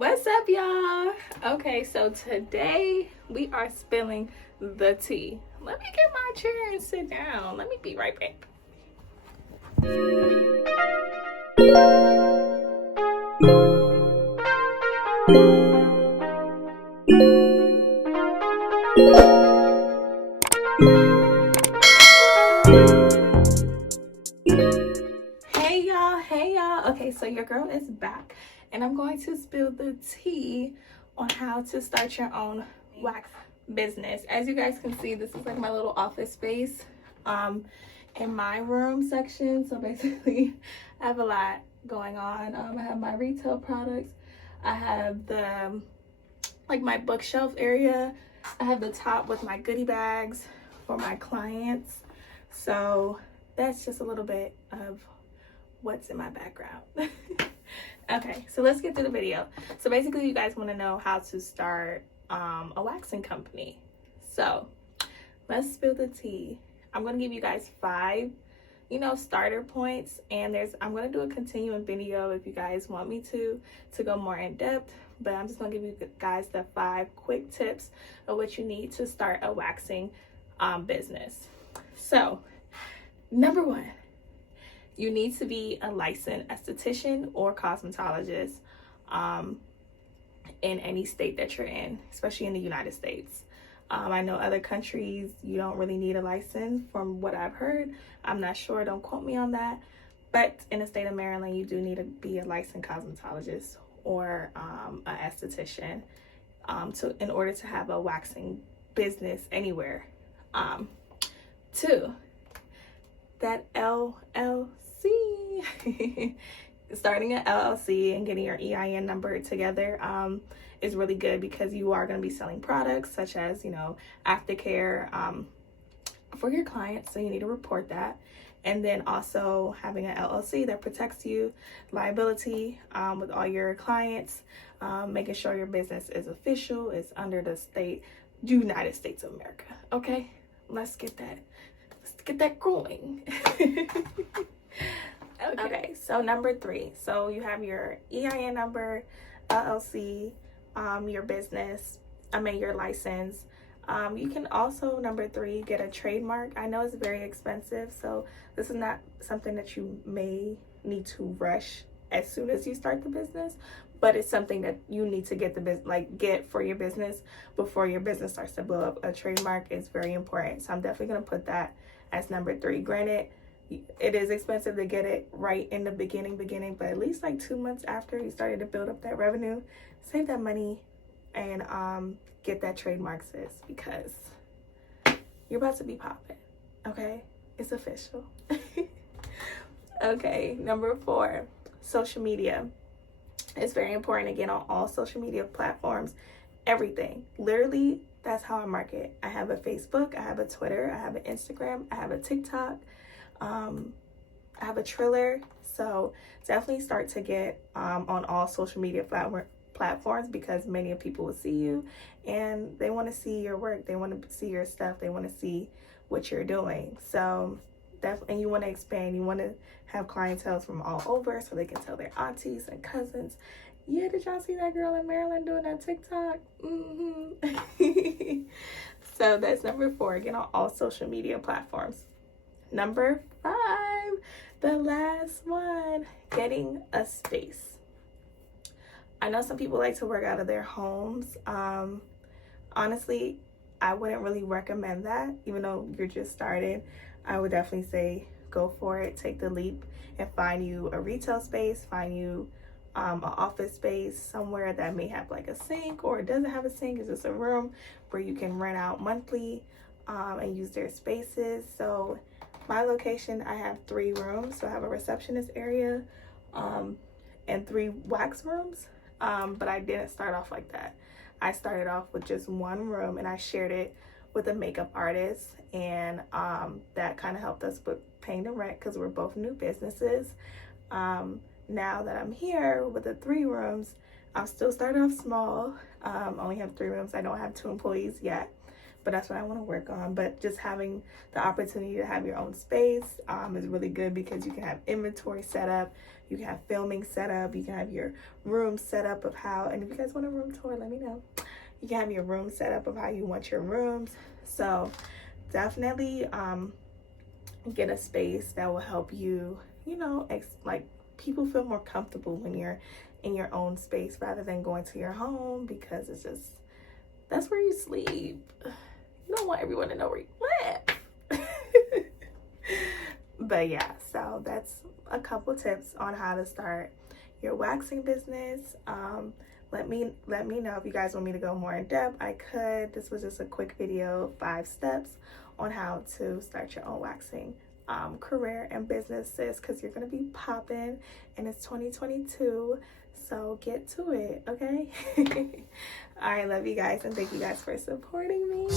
What's up, y'all? Okay, so today we are spilling the tea. Let me get my chair and sit down. Let me be right back. Hey y'all. Okay, so your girl is back and I'm going to spill the tea on how to start your own wax business. As you guys can see, this is like my little office space in my room section. So basically I have a lot going on. I have my retail products. I have the like my bookshelf area. I have the top with my goodie bags for my clients. So that's just a little bit of what's in my background. Okay, so let's get to the video. So basically you guys want to know how to start a waxing company. So let's spill the tea. I'm going to give you guys 5 starter points, and I'm going to do a continuing video if you guys want me to go more in depth, but I'm just going to give you guys the 5 quick tips of what you need to start a waxing business. So number 1, you need to be a licensed esthetician or cosmetologist in any state that you're in, especially in the United States. I know other countries you don't really need a license from what I've heard. I'm not sure, don't quote me on that. But in the state of Maryland, you do need to be a licensed cosmetologist or an esthetician in order to have a waxing business anywhere. 2, that LLC. Starting an LLC and getting your EIN number together is really good because you are going to be selling products such as, aftercare for your clients. So you need to report that. And then also having an LLC that protects you, liability with all your clients, making sure your business is official, is under the United States of America. Okay, let's get that going. Okay, so number 3. So you have your EIN number, LLC, your business, your license. You can also, number 3, get a trademark. I know it's very expensive, so this is not something that you may need to rush as soon as you start the business, but it's something that you need to get for your business before your business starts to blow up. A trademark is very important, so I'm definitely going to put that as number 3. Granted, it is expensive to get it right in the beginning, but at least like 2 months after you started to build up that revenue, save that money and get that trademark, sis, because you're about to be popping. Okay, it's official. Okay, number 4, social media. It's very important to get on all social media platforms, everything. Literally, that's how I market. I have a Facebook, I have a Twitter, I have an Instagram, I have a TikTok, I have a Triller. So definitely start to get on all social media platforms because many of people will see you and they want to see your work, they want to see your stuff, they want to see what you're doing. So definitely, and you want to expand, you want to have clientele from all over so they can tell their aunties and cousins, yeah, did y'all see that girl in Maryland doing that TikTok? So that's number 4, get on all social media platforms. Number 5, the last one, getting a space. I know some people like to work out of their homes. Honestly, I wouldn't really recommend that. Even though you're just starting, I would definitely say go for it, take the leap and find you a retail space, find you an office space somewhere that may have like a sink, or it doesn't have a sink, it's just a room where you can rent out monthly and use their spaces. So my location, I have 3 rooms. So I have a receptionist area and 3 wax rooms, but I didn't start off like that. I started off with just 1 room and I shared it with a makeup artist, and that kind of helped us with paying the rent because we're both new businesses. Now that I'm here with the 3 rooms, I'm still starting off small. Only have 3 rooms. I don't have 2 employees yet, but that's what I want to work on. But just having the opportunity to have your own space is really good, because you can have inventory set up, you can have filming set up, you can have your room set up of how, and if you guys want a room tour, let me know. You can have your room set up of how you want your rooms. So definitely get a space that will help you, you know, like people feel more comfortable when you're in your own space rather than going to your home, because it's just, that's where you sleep. You don't want everyone to know where you live. But yeah, so that's a couple tips on how to start your waxing business. Let me know if you guys want me to go more in depth. I could. This was just a quick video, 5 steps on how to start your own waxing career and businesses, because you're gonna be popping and it's 2022, so get to it, okay? All right, love you guys, and thank you guys for supporting me.